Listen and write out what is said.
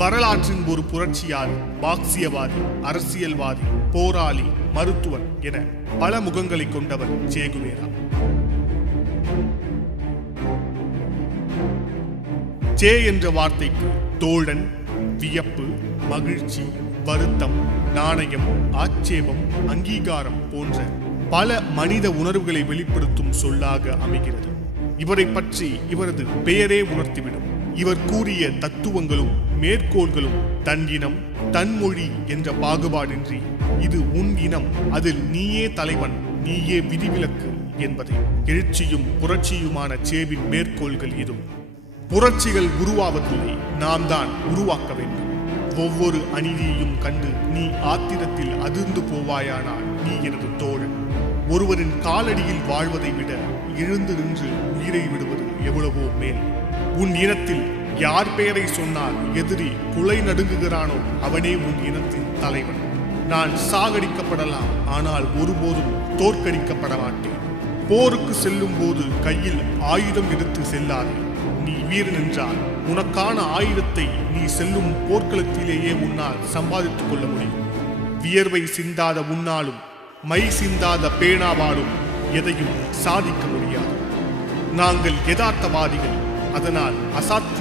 வரலாற்றின் ஒரு புரட்சியாளி மார்க்சியவாதி அரசியல்வாதி போராளி மருத்துவர் என பல முகங்களை கொண்டவர் சேகுவேரா. சே என்ற வார்த்தைக்கு தோழன் வியப்பு மகிழ்ச்சி வருத்தம் நாணயம் ஆட்சேபம் அங்கீகாரம் போன்ற பல மனித உணர்வுகளை வெளிப்படுத்தும் சொல்லாக அமைகிறது. இவரை பற்றி இவரது பெயரே உணர்த்திவிடும். இவர் கூறிய தத்துவங்களும் மேற்கோள்களும் தன் இனம் தன் மொழி என்ற பாகுபாடின்றி இது உன் இனம் அதில் நீயே தலைவன் நீயே விதிவிலக்கு என்பதை எழுச்சியும் புரட்சியுமான சேவின் மேற்கோள்கள் இதுவும் புரட்சிகள் உருவாவதில்லை நாம் தான் உருவாக்க வேண்டும். ஒவ்வொரு அநீதியையும் கண்டு நீ ஆத்திரத்தில் அதிர்ந்து போவாயானால் நீ எனது தோழன். ஒருவரின் காலடியில் வாழ்வதை விட எழுந்து நின்று உயிரை விடுவது எவ்வளவோ மேல். உன் இனத்தில் யார் பெயரை சொன்னால் எதிரி குலை நடுங்குகிறானோ அவனே உன் இனத்தின் தலைவன். நான் சாகடிக்கப்படலாம் ஆனால் ஒருபோதும் தோற்கடிக்கப்பட மாட்டேன். போருக்கு செல்லும் போது கையில் ஆயுதம் எடுத்து செல்லாதே. நீ வீரன் என்றால் உனக்கான ஆயுதத்தை நீ செல்லும் போர்க்களத்திலேயே உன்னால் சம்பாதித்துக் கொள்ள முடியும். வியர்வை சிந்தாத உன்னாலும் மை சிந்தாத பேனாவாலும் எதையும் சாதிக்க முடியாது. நாங்கள் யதார்த்தவாதிகள் அதனால் அசாத்திய